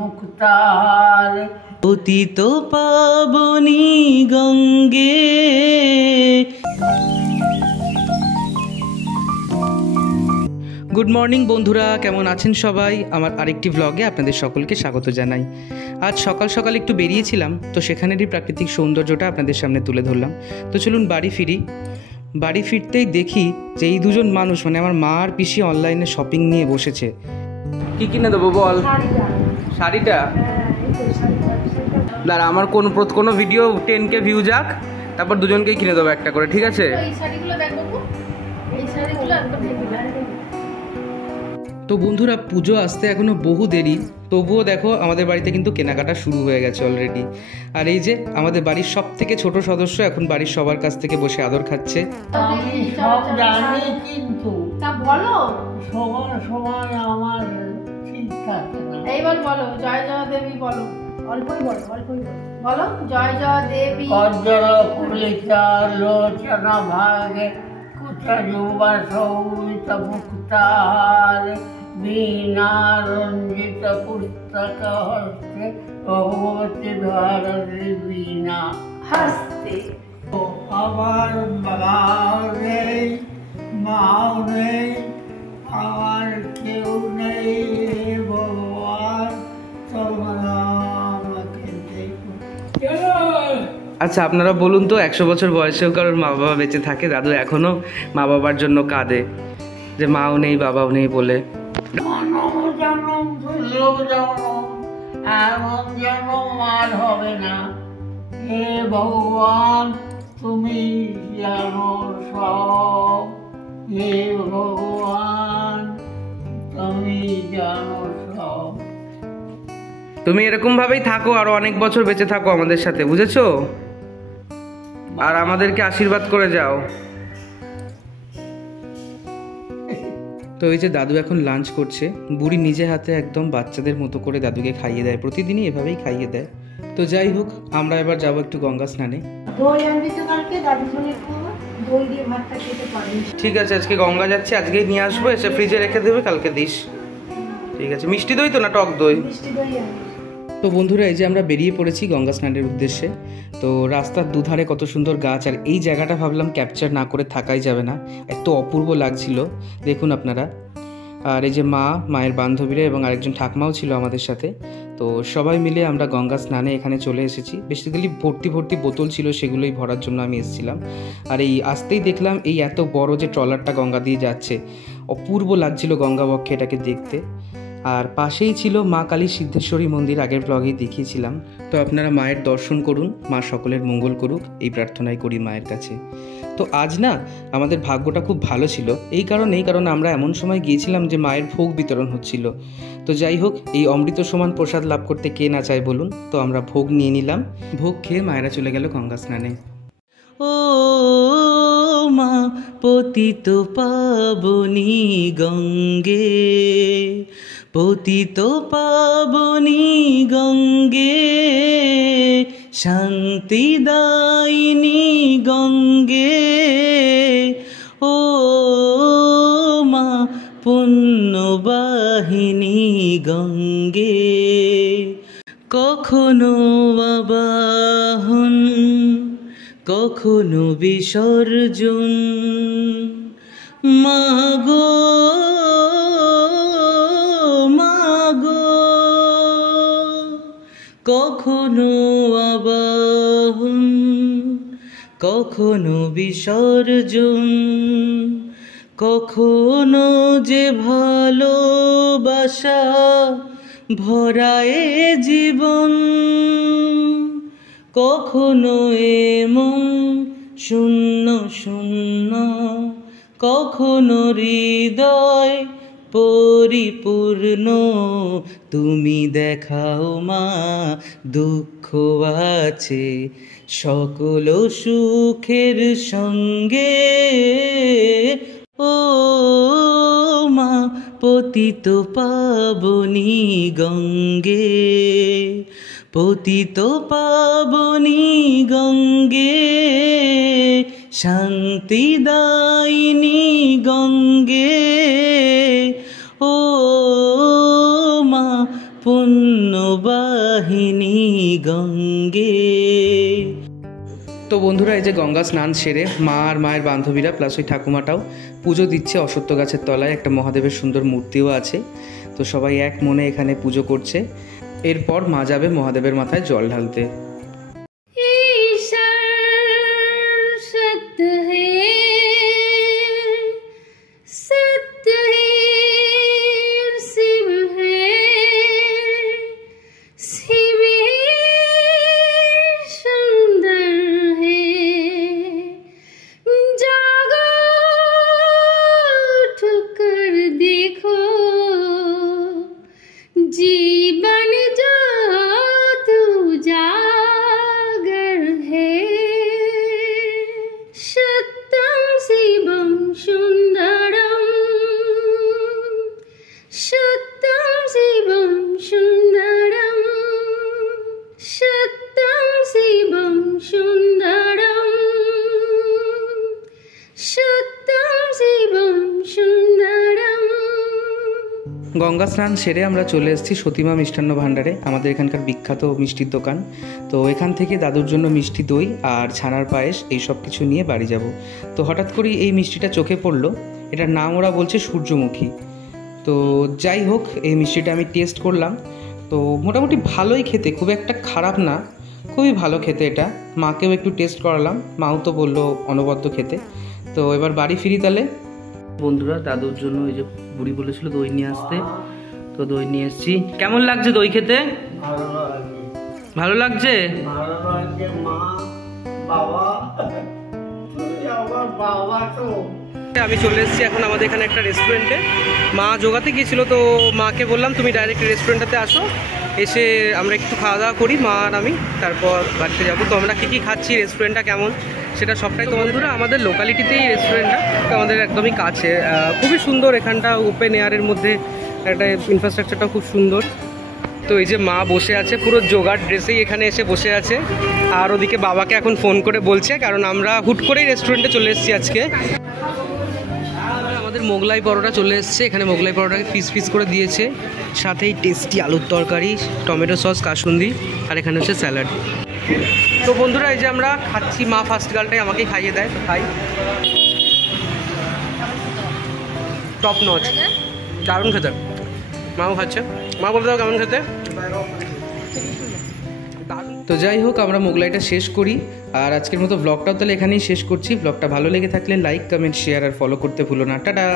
মুক্তার পতিত পাবনী গঙ্গে। Good morning বন্ধুরা, কেমন আছেন সবাই? আমার আরেকটি ব্লগে আপনাদের সকলকে স্বাগত জানাই। আজ সকাল সকাল একটু বেরিয়েছিলাম, তো সেখানেরই প্রাকৃতিক সৌন্দর্যটা আপনাদের সামনে তুলে ধরলাম। তো চলুন বাড়ি ফিরি। বাড়ি ফিরতেই দেখি যে এই দুজন মানুষ, মানে আমার মা আর পিসি, অনলাইনে শপিং নিয়ে বসেছে। কি কিনে দেবো বল? শাড়িটা দাঁড়া, আমার কোনো ভিডিও 10K ভিউ যাক, তারপর দুজনকেই কিনে দেবো একটা করে, ঠিক আছে? তো বন্ধুরা, পুজো আসতে এখনো বহু দেরি, তবুও দেখো আমাদের বাড়িতে কিন্তু কেনাকাটা শুরু হয়ে গেছে অলরেডি। আর এই যে আমাদের বাড়ির সব থেকে ছোট সদস্য এখন বাড়ির সবার কাছ থেকে বসে আদর খাচ্ছে। আমি সব জানি, কিন্তু তা বলো সবার সময় আমার ঠিক থাকে না। এইবার বলো জয় জয় দেবী, বলো অল্পই বলো, বলো জয় জয় দেবী। অর্জল পুলিকা লোচনা ভাগে কুচা যুবা সৌমিত মুক্তার বীণা রঞ্জিত পুস্তক হস্তে ভগবতী ধারী বীণা হস্তে। আমার বাবাও নেই, মাও নেই, আমার কেউ নেই, ভগবান তোমরা আমাকে দেখো। আচ্ছা, আপনারা বলুন তো, 100 বছর বয়সেও কারোর মা বাবা বেঁচে থাকে? দাদু এখনো মা বাবার জন্য কাঁদে, যে মাও নেই বাবাও নেই বলে। এমন যেন মার হবে না। হে ভগবান, তুমি জানো সব। হে ভগবান, তুমি জানো সব। তুমি এরকম ভাবেই থাকো, আরো অনেক বছর বেঁচে থাকো আমাদের সাথে, বুঝেছো? আর আমাদেরকে আশীর্বাদ করে যাও। তো এই যে দাদু এখন লাঞ্চ করছে, বুড়ি নিজে হাতে একদম বাচ্চাদের মতো করে দাদুকে খাইয়ে দেয়, প্রতিদিনই এভাবেই খাইয়ে দেয়। তো যাই হোক, আমরা এবার যাবো একটু গঙ্গা স্নানে। ঠিক আছে, আজকে গঙ্গা যাচ্ছি, আজকেই নিয়ে আসবো, এসে ফ্রিজে রেখে দেবে, কালকে দিস। ঠিক আছে, মিষ্টি দই তো না টক দই? তো বন্ধুরা, এই যে আমরা বেরিয়ে পড়েছি গঙ্গা স্নানের উদ্দেশ্যে। তো রাস্তার দুধারে কত সুন্দর গাছ, আর এই জায়গাটা ভাবলাম ক্যাপচার না করে থাকাই যাবে না, এত অপূর্ব লাগছিল, দেখুন আপনারা। আর এই যে মায়ের বান্ধবীরা এবং আরেকজন ঠাকমাও ছিল আমাদের সাথে। তো সবাই মিলে আমরা গঙ্গা স্নানে এখানে চলে এসেছি। বেসিক্যালি ভর্তি বোতল ছিল, সেগুলোই ভরার জন্য আমি এসেছিলাম। আর এই আসতেই দেখলাম এই এত বড় যে ট্রলারটা গঙ্গা দিয়ে যাচ্ছে, অপূর্ব লাগছিল গঙ্গা বক্ষে এটাকে দেখতে। আর পাশেই ছিল মা কালী সিদ্ধেশ্বরী মন্দির, আগের ব্লগেই দেখিয়েছিলাম। তো আপনারা মায়ের দর্শন করুন, মা সকলের মঙ্গল করুক, এই প্রার্থনাই করি মায়ের কাছে। তো আজ না আমাদের ভাগ্যটা খুব ভালো ছিল, কারণ আমরা এমন সময় গিয়েছিলাম যে মায়ের ভোগ বিতরণ হচ্ছিল। তো যাই হোক, এই অমৃত সমান প্রসাদ লাভ করতে কে না চায় বলুন? তো আমরা ভোগ নিয়ে নিলাম, ভোগ খেয়ে মায়েরা চলে গেল গঙ্গা স্নানে। ও মা পতিত পাবনী গঙ্গে, পতিত পাবনী গঙ্গে, শান্তিদায়িনী গঙ্গে। ও মা পুণ্যবাহিনী গঙ্গে, কখনো আবাহন কখনো বিসর্জন, মাগো মাগো, কখনো আবাহন কখনো বিসর্জন, কখনো যে ভালোবাসা ভরায় জীবন, কখনো এমন শূন্য শূন্য, কখনো হৃদয় পরিপূর্ণ। তুমি দেখাও মা, দুঃখ আছে সকল সুখের সঙ্গে। ও মা পতিত পাবনী গঙ্গে, পতিত পাবনী গঙ্গে, শান্তিদায়িনী গঙ্গে। ও পুণ্যবাহিনী গঙ্গে। তো বন্ধুরা, এই যে গঙ্গা স্নান সেরে মা আর মায়ের বান্ধবীরা প্লাস ওই ঠাকুমাটাও পুজো দিচ্ছে অশ্বত্থ গাছের তলায়। একটা মহাদেবের সুন্দর মূর্তিও আছে। তো সবাই এক মনে এখানে পুজো করছে। এরপর মা যাবে মহাদেবের মাথায় জল ঢালতে। গঙ্গা স্নান সেরে আমরা চলে এসেছি সতীমা মিষ্টান্ন ভাণ্ডারে, আমাদের এখানকার বিখ্যাত মিষ্টির দোকান। তো এখান থেকে দাদুর জন্য মিষ্টি দই আর ছানার পায়েস এই সব কিছু নিয়ে বাড়ি যাব। তো হঠাৎ করেই এই মিষ্টিটা চোখে পড়লো। এটার নাম ওরা বলছে সূর্যমুখী। তো যাই হোক, এই মিষ্টিটা আমি টেস্ট করলাম। তো মোটামুটি ভালোই খেতে, খুব একটা খারাপ না, খুবই ভালো খেতে এটা। মাকেও একটু টেস্ট করালাম, মাও তো বললো অনবদ্য খেতে। তো এবার বাড়ি ফিরি তাহলে। বন্ধুরা, দাদুর জন্য ওই যে বুড়ি বলেছিল দই নিয়ে আসতে, তো দই নিয়ে এসেছি। কেমন লাগছে দই খেতে? ভালো লাগছে। মা বাবা, বাবা তো আমি চলে এসেছি এখন আমাদের এখানে একটা রেস্টুরেন্টে। মা জোগাতে গিয়েছিল, তো মাকে বললাম তুমি ডাইরেক্ট রেস্টুরেন্টটাতে আসো, এসে আমরা একটু খাওয়া দাওয়া করি মা আর আমি, তারপর বাড়িতে যাবো। তো আমরা কী খাচ্ছি, রেস্টুরেন্টটা কেমন সেটা সবটাই তো বন্ধুরা আমাদের লোকালিটিতেই রেস্টুরেন্টটা, তো আমাদের একদমই কাছে। খুবই সুন্দর এখানটা, ওপেন এয়ারের মধ্যে একটা ইনফ্রাস্ট্রাকচারটাও খুব সুন্দর। তো এই যে মা বসে আছে পুরো জোগাড় ড্রেসেই এখানে এসে বসে আছে। আর ওদিকে বাবাকে এখন ফোন করে বলছে, কারণ আমরা হুট করেই রেস্টুরেন্টে চলে এসেছি আজকে। আমাদের মোগলাই পরোটা চলে এসছে। এখানে মোগলাই পরোটাকে পিস পিস করে দিয়েছে, সাথেই টেস্টি আলুর তরকারি, টমেটো সস, কাসুন্দি, আর এখানে হচ্ছে স্যালাড। তো বন্ধুরা, এই যে আমরা খাচ্ছি, মা ফার্স্ট গালটাই আমাকেই খাইয়ে দেয়, তো খাই। টপ নচ, দারুণ খেতে। মাও খাচ্ছে, মা বলতে দাও কেমন খেতে। তো যাই হোক, আমরা মোগলাইটা শেষ করি। আর আজকের মতো ব্লগটাও তাহলে এখানেই শেষ করছি। ব্লগটা ভালো লেগে থাকলে লাইক, কমেন্ট, শেয়ার আর ফলো করতে ভুলো না। টাটা।